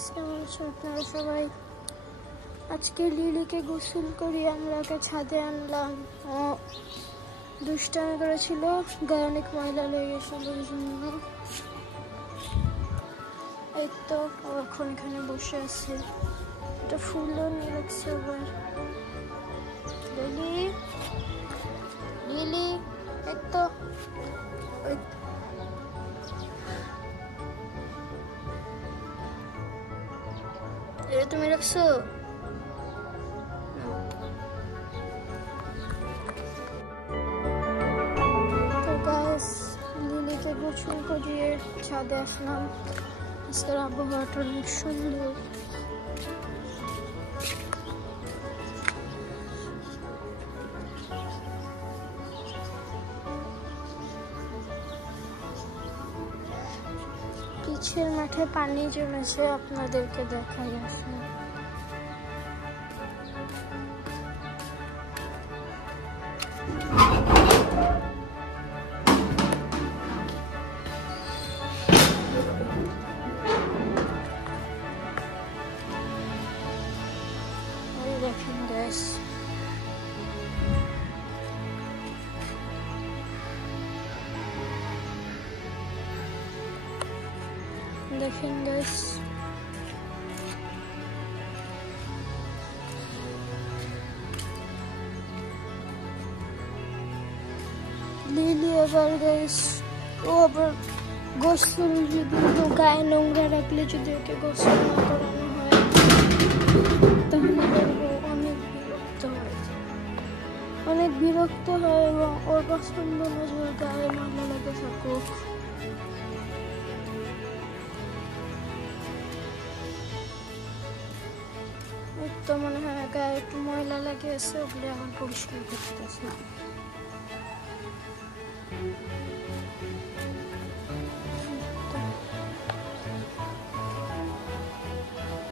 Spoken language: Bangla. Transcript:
গাইস, কেমন আছো আপনারা সবাই? আজকে লিলিকে গোসল করিয়ে আমরা ওকে ছাদে আনলাম। ও দুষ্টামি করেছিল, গায়ে অনেক ময়লা লেগে গেছিল ওই জন্য। এই তো ও এখন এখানে বসে আছে, একটা ফুলও নিয়ে রাখছে আবার। লিলি লিলি এই তো এটা তুমি রাখছো? তো গাইস, লিলিকে গোসল করিয়ে ছাদে আসলাম। আজকের আবহাওয়াটা অনেক সুন্দর। পিছের মাঠে পানি জমেছে, আপনাদেরকে দেখাই আসলে। দেখেন গাইস, দেখেন গাইস, লিলি আবার গাইস ও আবার গোসল, যদি গায়ে নোংরা রাখলে যদি ওকে গোসল না করানো হয় তাহলে অনেক বিরক্ত হয় এবং ওর পছন্দ না যে ওর গায়ে ময়লা লেগে থাকুক। তো মনে হয় গায়ে একটু ময়লা লেগে আছে, ওগুলো এখন পরিষ্কার করতেছে।